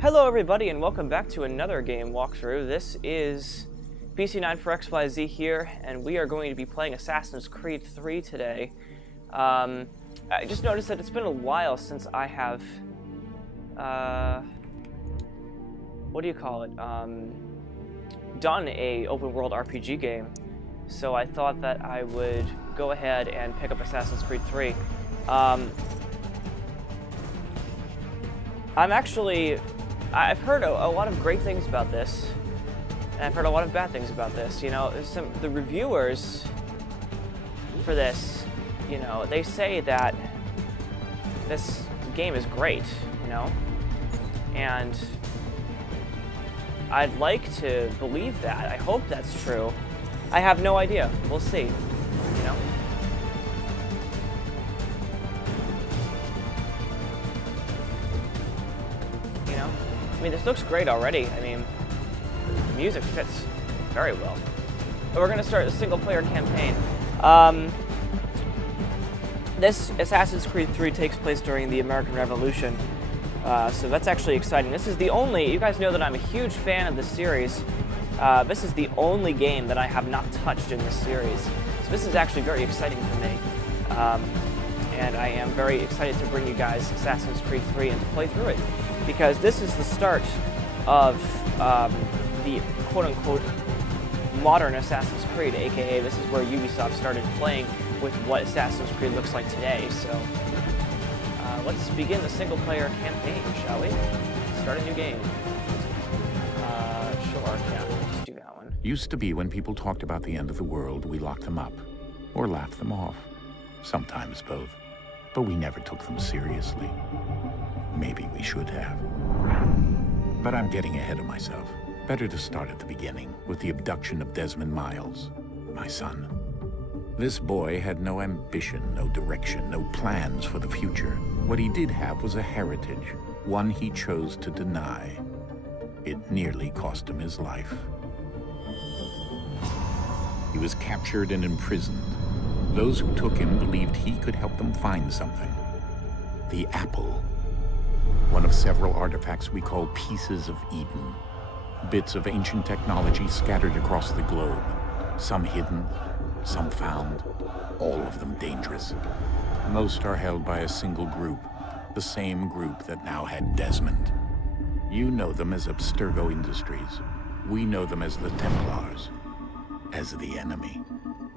Hello everybody and welcome back to another game walkthrough. This is PC9 4XYZ here, and we are going to be playing Assassin's Creed 3 today. I just noticed that it's been a while since I have, what do you call it, done a open world RPG game. So I thought that I would go ahead and pick up Assassin's Creed 3. I've heard a lot of great things about this, and I've heard a lot of bad things about this. You know, the reviewers for this, you know, they say that this game is great, you know, and I'd like to believe that. I hope that's true. I have no idea. We'll see, you know. I mean, this looks great already. I mean, the music fits very well. But we're going to start the single-player campaign. This Assassin's Creed 3 takes place during the American Revolution, so that's actually exciting. This is the only, you guys know that I'm a huge fan of this series. This is the only game that I have not touched in this series. So this is actually very exciting for me. And I am very excited to bring you guys Assassin's Creed 3 and to play through it, because this is the start of the quote-unquote modern Assassin's Creed, aka this is where Ubisoft started playing with what Assassin's Creed looks like today. So let's begin the single-player campaign, shall we? Start a new game. Sure, yeah, let's do that one. Used to be when people talked about the end of the world, we locked them up, or laughed them off. Sometimes both. But we never took them seriously. Maybe we should have. But I'm getting ahead of myself. Better to start at the beginning, with the abduction of Desmond Miles, my son. This boy had no ambition, no direction, no plans for the future. What he did have was a heritage, one he chose to deny. It nearly cost him his life. He was captured and imprisoned. Those who took him believed he could help them find something. The apple. One of several artifacts we call pieces of Eden. Bits of ancient technology scattered across the globe. Some hidden, some found, all of them dangerous. Most are held by a single group, the same group that now had Desmond. You know them as Abstergo Industries. We know them as the Templars, as the enemy.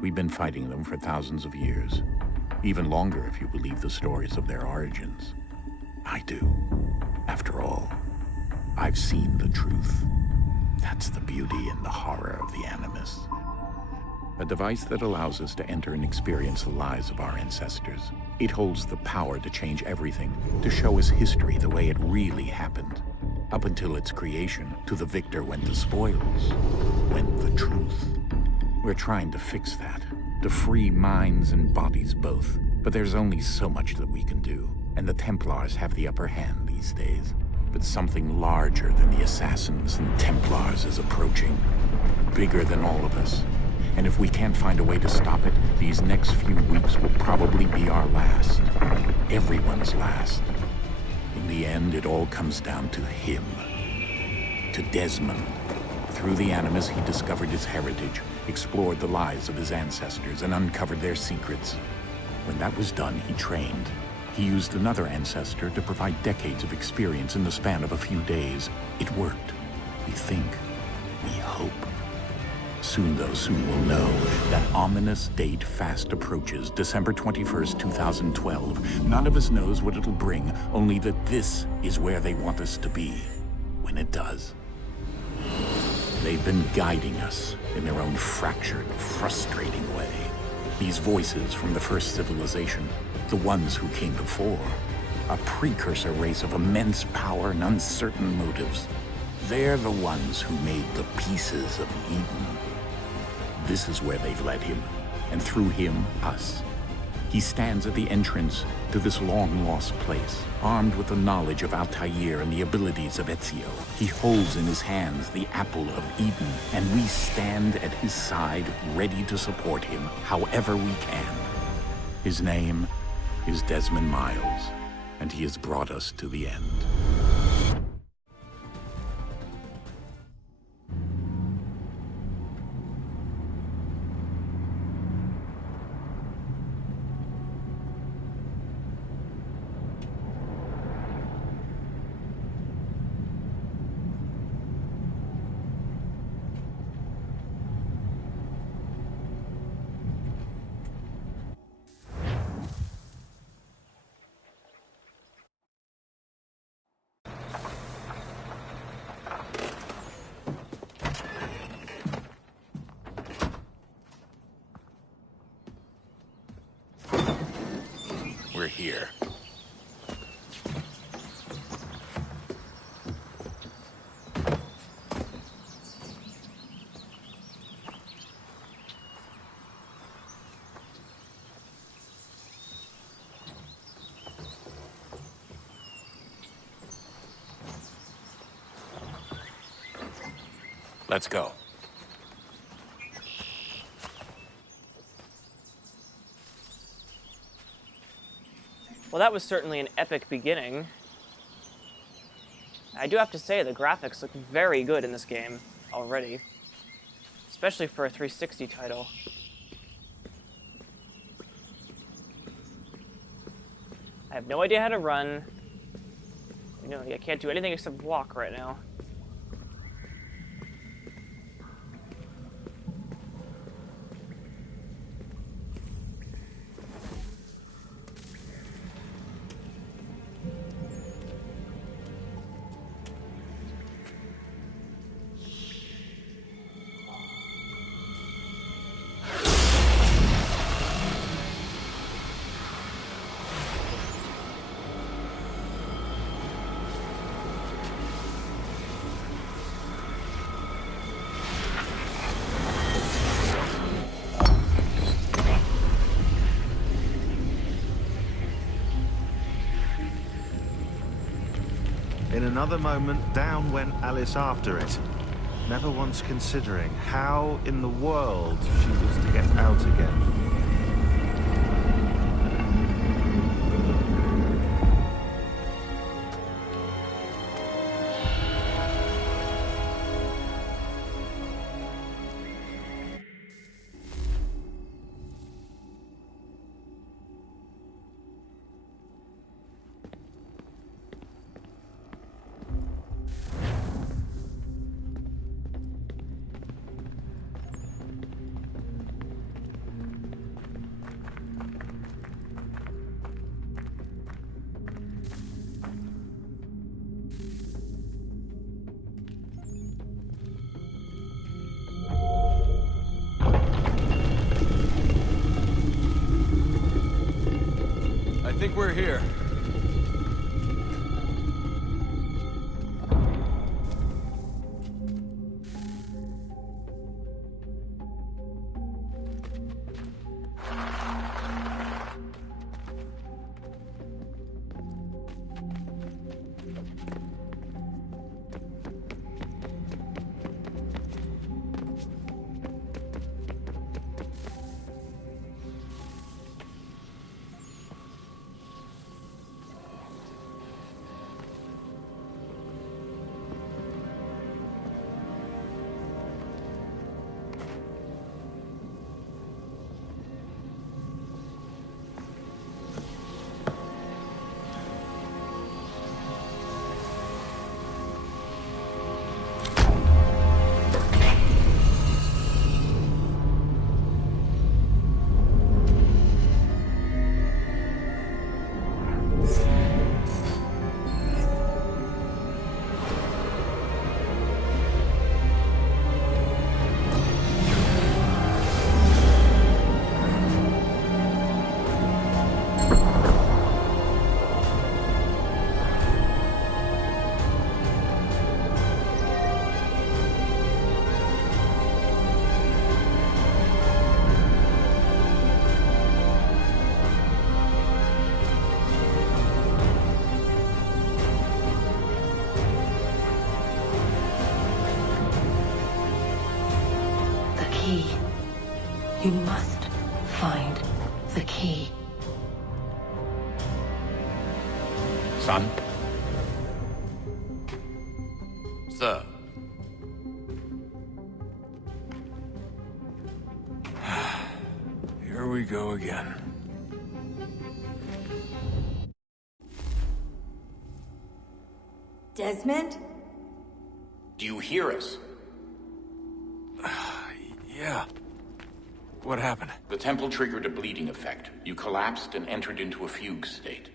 We've been fighting them for thousands of years. Even longer if you believe the stories of their origins. I do. After all, I've seen the truth. That's the beauty and the horror of the Animus. A device that allows us to enter and experience the lives of our ancestors. It holds the power to change everything, to show us history the way it really happened. Up until its creation, to the victor went the spoils, went the truth. We're trying to fix that, to free minds and bodies both. But there's only so much that we can do, and the Templars have the upper hand these days. But something larger than the Assassins and Templars is approaching, bigger than all of us. And if we can't find a way to stop it, these next few weeks will probably be our last. Everyone's last. In the end, it all comes down to him, to Desmond. Through the Animus, he discovered his heritage, explored the lives of his ancestors, and uncovered their secrets. When that was done, he trained. He used another ancestor to provide decades of experience in the span of a few days. It worked. We think. We hope. Soon, though, soon we'll know. That ominous date fast approaches, December 21st, 2012. None of us knows what it'll bring, only that this is where they want us to be, when it does. They've been guiding us in their own fractured, frustrating way. These voices from the first civilization, the ones who came before, a precursor race of immense power and uncertain motives. They're the ones who made the pieces of Eden. This is where they've led him, and through him, us. He stands at the entrance to this long-lost place, armed with the knowledge of Altair and the abilities of Ezio. He holds in his hands the apple of Eden, and we stand at his side, ready to support him however we can. His name is Desmond Miles, and he has brought us to the end. Here. Let's go. Well, that was certainly an epic beginning. I do have to say, the graphics look very good in this game already. Especially for a 360 title. I have no idea how to run. You know, I can't do anything except walk right now. In another moment, down went Alice after it, never once considering how in the world she was to get out again. I think we're here. You must find the key. Son? Sir. Here we go again. Desmond? Do you hear us? Yeah. What happened? The temple triggered a bleeding effect. You collapsed and entered into a fugue state.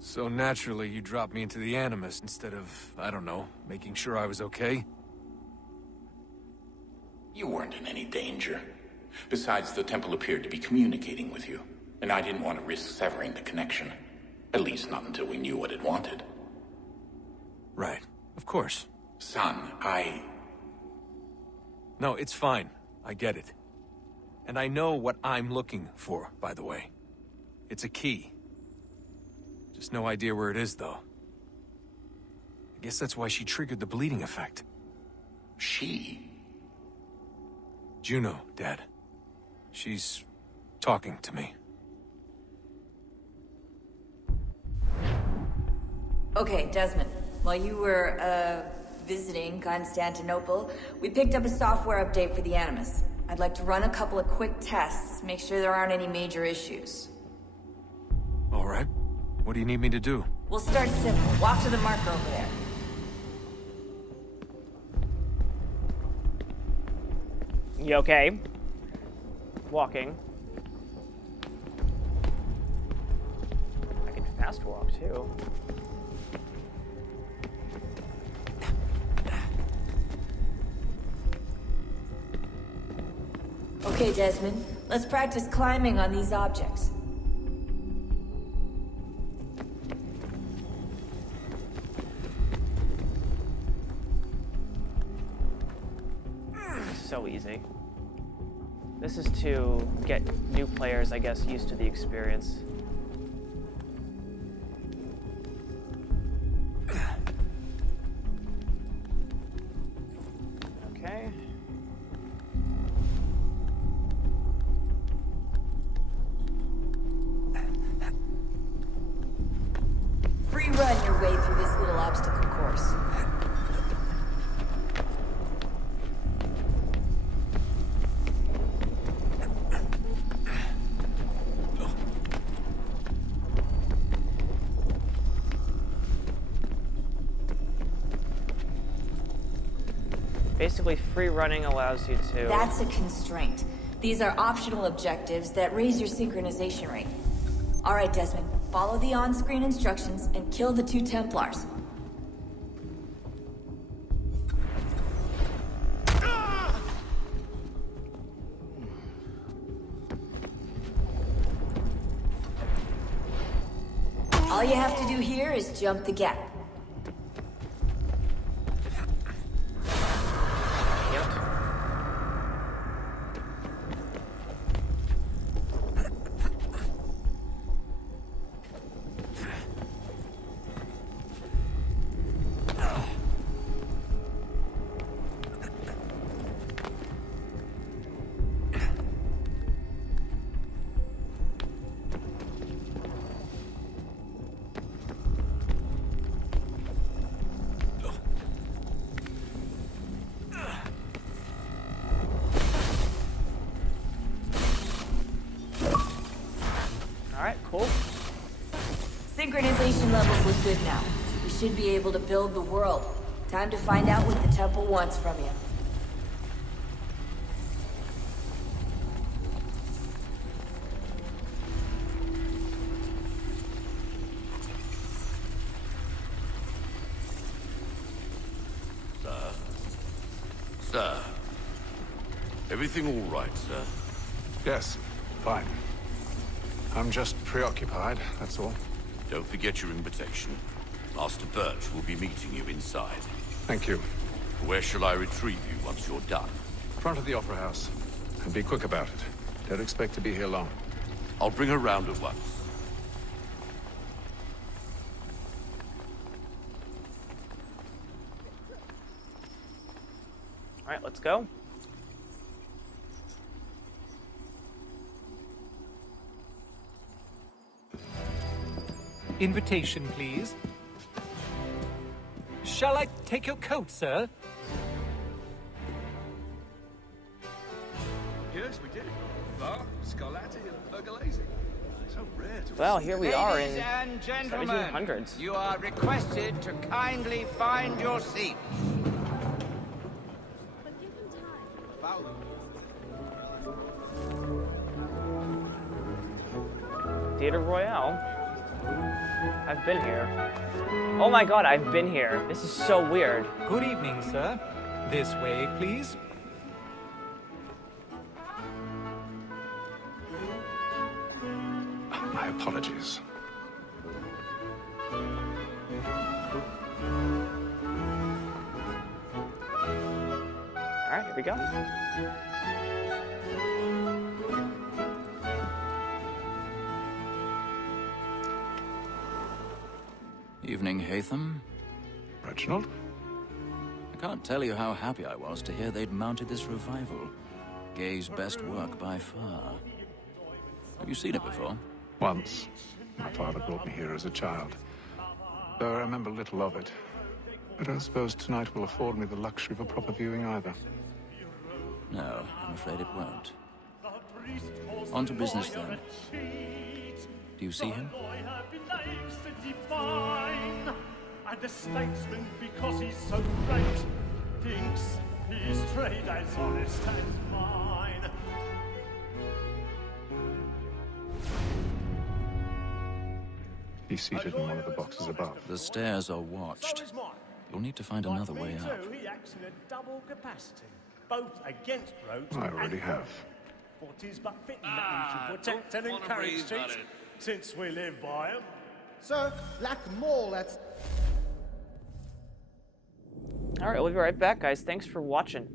So naturally, you dropped me into the Animus instead of, I don't know, making sure I was okay? You weren't in any danger. Besides, the temple appeared to be communicating with you. And I didn't want to risk severing the connection. At least not until we knew what it wanted. Right. Of course. Son, No, it's fine. I get it. And I know what I'm looking for, by the way. It's a key. Just no idea where it is, though. I guess that's why she triggered the bleeding effect. She? Juno, Dad. She's talking to me. Okay, Desmond. While you were, visiting Constantinople, we picked up a software update for the Animus. I'd like to run a couple of quick tests, make sure there aren't any major issues. All right. What do you need me to do? We'll start simple. Walk to the marker over there. You okay? Walking. I can fast walk too. Okay, Desmond. Let's practice climbing on these objects. So easy. This is to get new players, I guess, used to the experience. Okay. Free run your way through this little obstacle course. Basically, free running allows you to... That's a constraint. These are optional objectives that raise your synchronization rate. All right, Desmond. Follow the on-screen instructions and kill the 2 Templars. All you have to do here is jump the gap. Alright, cool. Synchronization levels look good now. We should be able to build the world. Time to find out what the temple wants from you. Sir. Everything all right, sir? Yes, fine. I'm just preoccupied, that's all. Don't forget your invitation. Master Birch will be meeting you inside. Thank you. Where shall I retrieve you once you're done? Front of the Opera House. And be quick about it. Don't expect to be here long. I'll bring her round at once. Alright, let's go. Invitation, please. Shall I take your coat, sir? Yes, we did. Bar, Scarlatti, and Pergolesi. So rare to... Well, here we are in Ladies and gentlemen, 1700s. you are requested to kindly find your seats. Theater Royale. I've been here. Oh my god, I've been here. This is so weird. Good evening, sir. This way, please. Apologies. All right, here we go. Evening, Hatham. Reginald? I can't tell you how happy I was to hear they'd mounted this revival. Gay's best work by far. Have you seen it before? Once. My father brought me here as a child. Though I remember little of it. I don't suppose tonight will afford me the luxury of a proper viewing either. No, I'm afraid it won't. On to business then. Do you see him? And the statesman, because he's so great, thinks his trade as honest as mine. He's seated in one of the boxes above. The stairs are watched. You'll need to find another way up. He acts in a double capacity, both against roads I already have. For 'tis but fitting that we should protect and encourage streets, since we live by 'em. Sir, lack more, let's... All right, we'll be right back, guys. Thanks for watching.